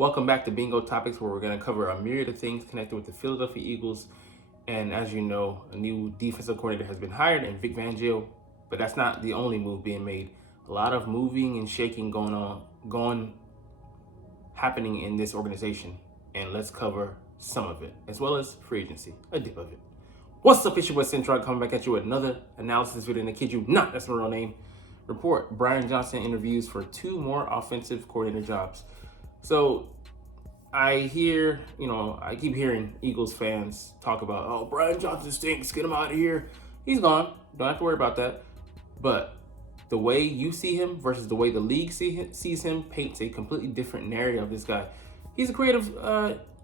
Welcome back to Bingo Topics, where we're going to cover a myriad of things connected with the Philadelphia Eagles. And as you know, a new defensive coordinator has been hired, and Vic Fangio. But that's not the only move being made. A lot of moving and shaking happening in this organization. And let's cover some of it, as well as free agency, a dip of it. What's up, it's your boy Cintron coming back at you with another analysis video. And I kid you not, that's my real name. Report: Brian Johnson interviews for 2 more offensive coordinator jobs. So I keep hearing Eagles fans talk about, oh, Brian Johnson stinks, get him out of here. He's gone. Don't have to worry about that. But the way you see him versus the way the league sees him paints a completely different narrative of this guy. He's a creative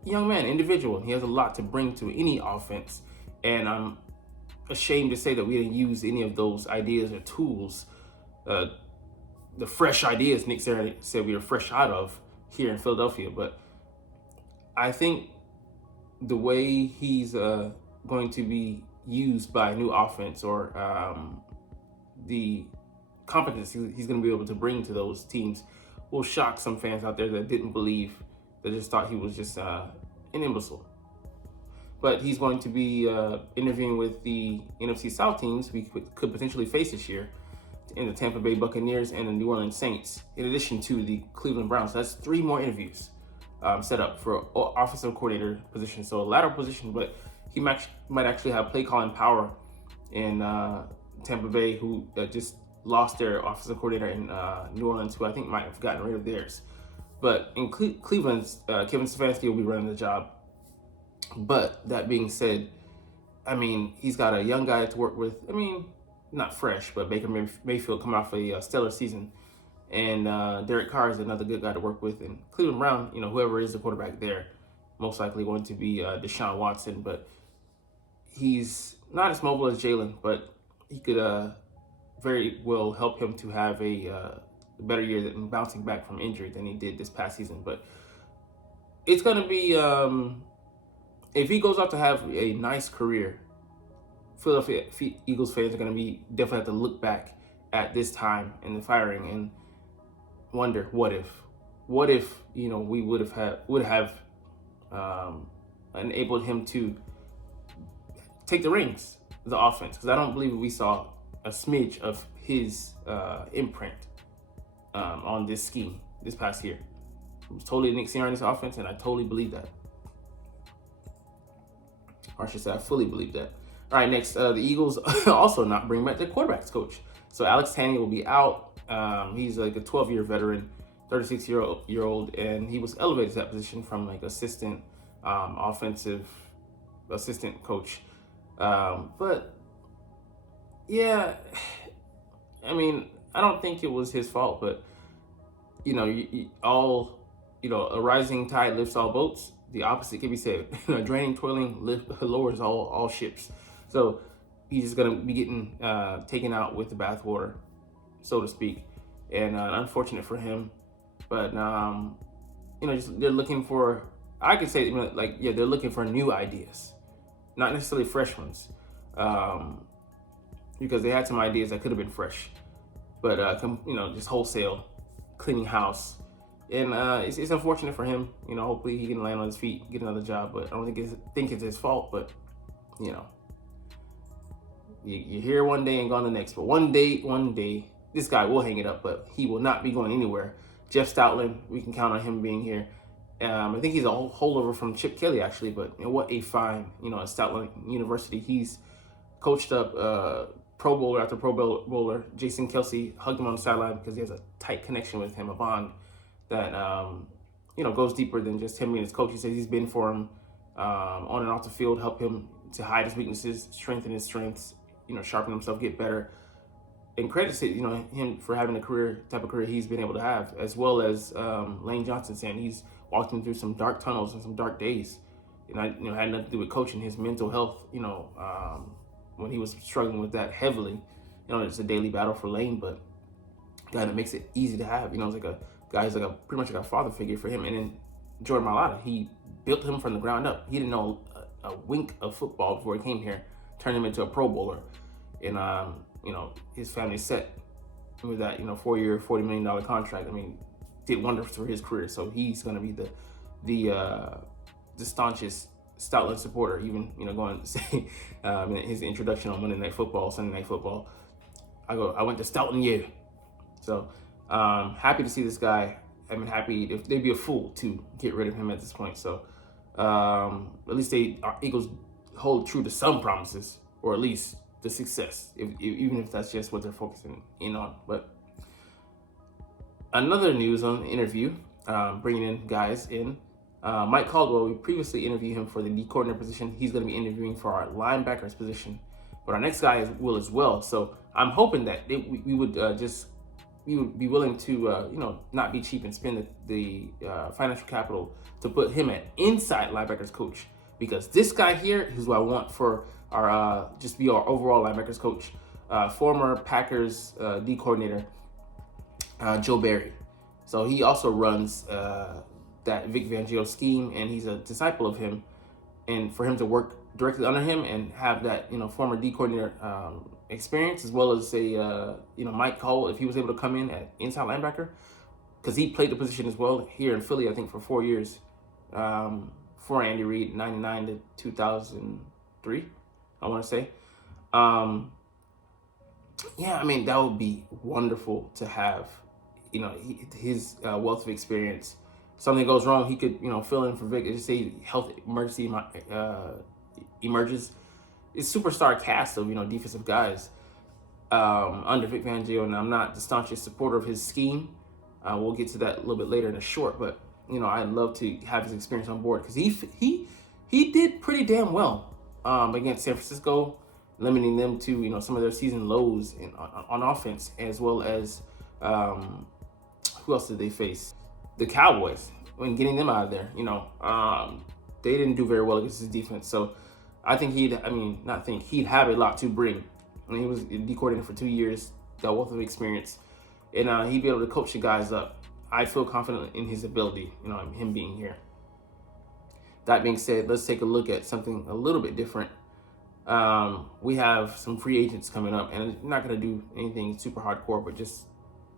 young man, individual. He has a lot to bring to any offense. And I'm ashamed to say that we didn't use any of those ideas or tools, the fresh ideas Nick said we were fresh out of here in Philadelphia. But I think the way he's going to be used by a new offense, or the competence he's going to be able to bring to those teams, will shock some fans out there that didn't believe, that just thought he was just an imbecile. But he's going to be interviewing with the NFC South teams we could potentially face this year, in the Tampa Bay Buccaneers and the New Orleans Saints, in addition to the Cleveland Browns. So that's 3 more interviews set up for offensive coordinator position. So a lateral position, but he might actually have play calling power in Tampa Bay, who just lost their offensive coordinator in New Orleans, who I think might have gotten rid of theirs. But in Cleveland, Kevin Stefanski will be running the job. But that being said, I mean, he's got a young guy to work with. I mean, not fresh, but Baker Mayfield coming off a stellar season. And Derek Carr is another good guy to work with. And Cleveland Brown, whoever is the quarterback there, most likely going to be Deshaun Watson. But he's not as mobile as Jalen, but he could very well help him to have a better year than bouncing back from injury than he did this past season. But it's going to be, if he goes out to have a nice career, Philadelphia Eagles fans are going to be definitely have to look back at this time in the firing and wonder, what if we would have enabled him to take the reins of the offense, because I don't believe we saw a smidge of his imprint on this scheme this past year. It was totally Nick Sirianni's offense, and I totally believe that. Or I should say, I fully believe that. All right, next, the Eagles also not bring back their quarterbacks coach. So Alex Tanney will be out. He's like a 12-year veteran, 36-year-old, and he was elevated to that position from like assistant, offensive assistant coach. But yeah, I mean, I don't think it was his fault, but a rising tide lifts all boats. The opposite can be said. Draining, toiling lowers all ships. So he's just gonna be getting taken out with the bathwater, so to speak, and unfortunate for him. But they're looking for, I could say, they're looking for new ideas, not necessarily fresh ones, because they had some ideas that could have been fresh, but just wholesale cleaning house. And it's unfortunate for him. Hopefully he can land on his feet, get another job. But I don't think it's his fault. But you're here one day and gone the next. But one day, this guy will hang it up. But he will not be going anywhere. Jeff Stoutland, we can count on him being here. I think he's a holdover from Chip Kelly, actually. But what a find! At Stoutland University, he's coached up Pro Bowler after Pro Bowler. Jason Kelsey hugged him on the sideline because he has a tight connection with him, a bond that goes deeper than just him being his coach. He says he's been for him on and off the field, help him to hide his weaknesses, strengthen his strengths, sharpen himself, get better. And credit to him for having the type of career he's been able to have, as well as Lane Johnson saying he's walked him through some dark tunnels and some dark days. And had nothing to do with coaching, his mental health. When he was struggling with that heavily, it's a daily battle for Lane, but guy that makes it easy to have. It's like a guy who's pretty much like a father figure for him. And then Jordan Mailata, he built him from the ground up. He didn't know a wink of football before he came here, turned him into a Pro Bowler. And, his family set with that, 4-year, $40 million contract. I mean, did wonders for his career. So he's going to be the staunchest Stoutland supporter. Even going to say in his introduction on Monday Night Football, Sunday Night Football, I went to Stoutland, yeah. So happy to see this guy. I mean, happy if they'd be a fool to get rid of him at this point. So at least Eagles hold true to some promises, or at least the success, even if that's just what they're focusing in on. But another news on the interview, bringing in guys in. Mike Caldwell, we previously interviewed him for the D coordinator position. He's going to be interviewing for our linebackers position, but our next guy will as well. So I'm hoping that we would be willing to not be cheap and spend the financial capital to put him at inside linebackers coach, because this guy here is who I want for our just be our overall linebackers coach. Former Packers D coordinator Joe Barry. So he also runs that Vic Fangio scheme, and he's a disciple of him. And for him to work directly under him and have that former D coordinator experience, as well as Mike Cole, if he was able to come in at inside linebacker, because he played the position as well here in Philly, I think for 4 years, for Andy Reid, 99 to 2003, I want to say. Yeah, I mean, that would be wonderful to have, his wealth of experience. Something goes wrong, he could, fill in for Vic. Just say health emergency emerges. It's superstar cast of, defensive guys under Vic Fangio, and I'm not the staunchest supporter of his scheme. We'll get to that a little bit later in the short, but I'd love to have his experience on board, because he did pretty damn well against San Francisco, limiting them to some of their season lows on offense, as well as who else did they face? The Cowboys, when getting them out of there. They didn't do very well against his defense. So I think he'd have a lot to bring. I mean, he was D coordinator for 2 years, got wealth of experience, and he'd be able to coach the guys up. I feel confident in his ability, him being here. That being said, let's take a look at something a little bit different. We have some free agents coming up, and I'm not going to do anything super hardcore, but just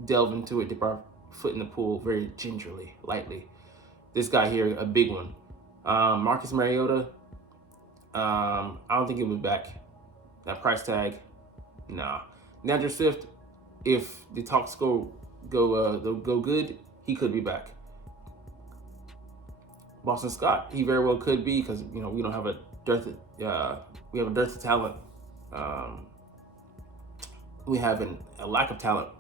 delve into it, dip our foot in the pool very gingerly, lightly. This guy here, a big one. Marcus Mariota, I don't think he'll be back. That price tag, nah. D'Andre Swift, if the talks go good, he could be back. Boston Scott, he very well could be, because we don't have a dearth of talent. We have a lack of talent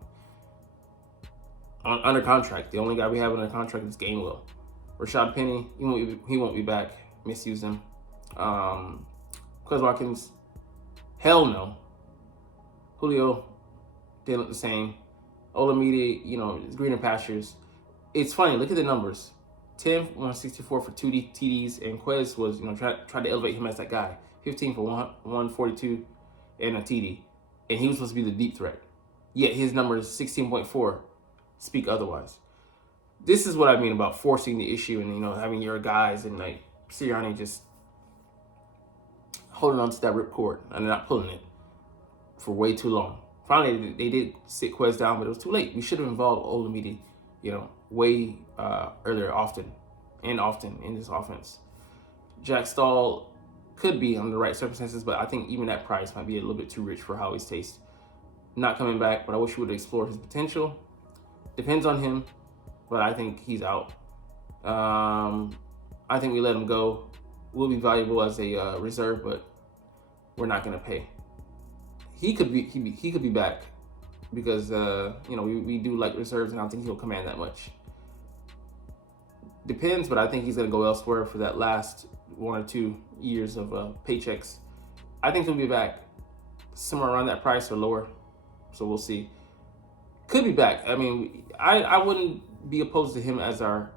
under contract. The only guy we have under contract is Gainwell. Rashad Penny, he won't be back. Misuse him. Quez Watkins, hell no. Julio, they look the same. Olamide, it's greener pastures. It's funny, look at the numbers. 10 for 164 for 2 TDs, and Quez was, tried to elevate him as that guy. 15 for 142 and a TD. And he was supposed to be the deep threat. Yet his numbers, 16.4, speak otherwise. This is what I mean about forcing the issue and, having your guys and, Sirianni just holding on to that ripcord and not pulling it for way too long. Finally, they did sit Quez down, but it was too late. We should have involved Olamide, way earlier, often in this offense. Jack Stahl could be under the right circumstances, but I think even that price might be a little bit too rich for how he's tastes. Not coming back, but I wish we would explore his potential. Depends on him, but I think he's out. I think we let him go. Will be valuable as a reserve, but we're not going to pay. He could be back, because we do like reserves, and I don't think he'll command that much. Depends, but I think he's going to go elsewhere for that last 1 or 2 years of paychecks. I think he'll be back somewhere around that price or lower, so we'll see. Could be back. I mean, I wouldn't be opposed to him as our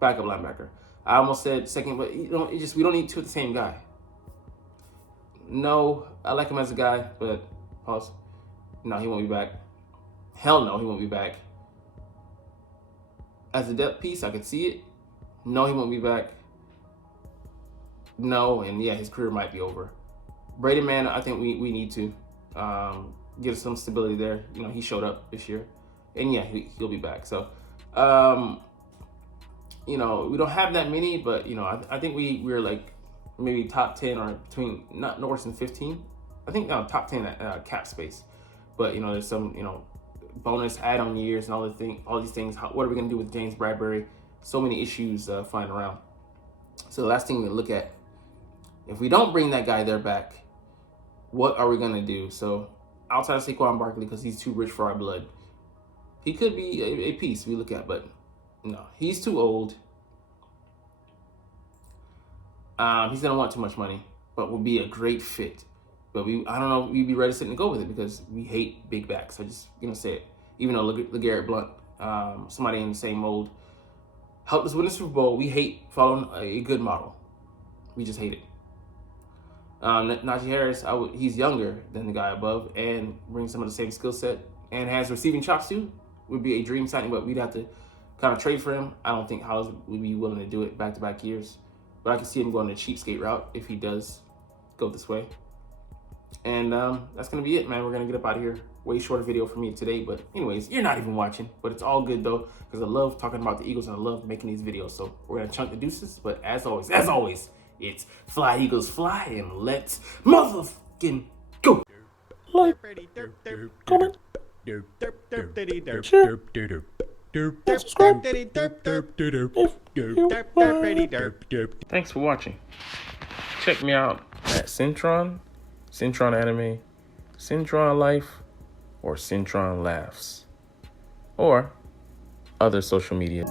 backup linebacker. I almost said second, but we don't need two of the same guy. No, I like him as a guy, but pause. No, he won't be back. Hell no, he won't be back. As a depth piece, I could see it. No, he won't be back. No, and yeah, his career might be over. Braden Mann, I think we need to get some stability there. He showed up this year, And yeah, he'll be back. So, you know, we don't have that many, but you know, I think we're like maybe top 10 or between not worse than 15. I think no, top 10 at cap space. But you know, there's some, you know, bonus add-on years and all these things. What are we gonna do with James Bradbury? So many issues flying around. So the last thing we look at, if we don't bring that guy there back, what are we gonna do? So outside of Saquon Barkley, because he's too rich for our blood, he could be a piece we look at, but no, he's too old. He's gonna want too much money, but will be a great fit. But I don't know, we'd be reticent to go with it because we hate big backs. I just gonna say it. Even though LeGarrette Blount, somebody in the same mold, helped us win the Super Bowl, we hate following a good model. We just hate it. Najee Harris, he's younger than the guy above and brings some of the same skill set and has receiving chops too. Would be a dream signing, but we'd have to kind of trade for him. I don't think Hollis would be willing to do it back-to-back years. But I can see him going the cheapskate route if he does go this way. And that's going to be it, man. We're going to get up out of here. Way shorter video for me today. But anyways, you're not even watching. But it's all good, though, because I love talking about the Eagles and I love making these videos. So we're going to chunk the deuces. But as always, it's fly, Eagles, fly, and let's motherfucking go. Like, comment, share, subscribe. Thanks for watching. Check me out at Cintron, Cintron Anime, Cintron Life, or Cintron Laughs, or other social media.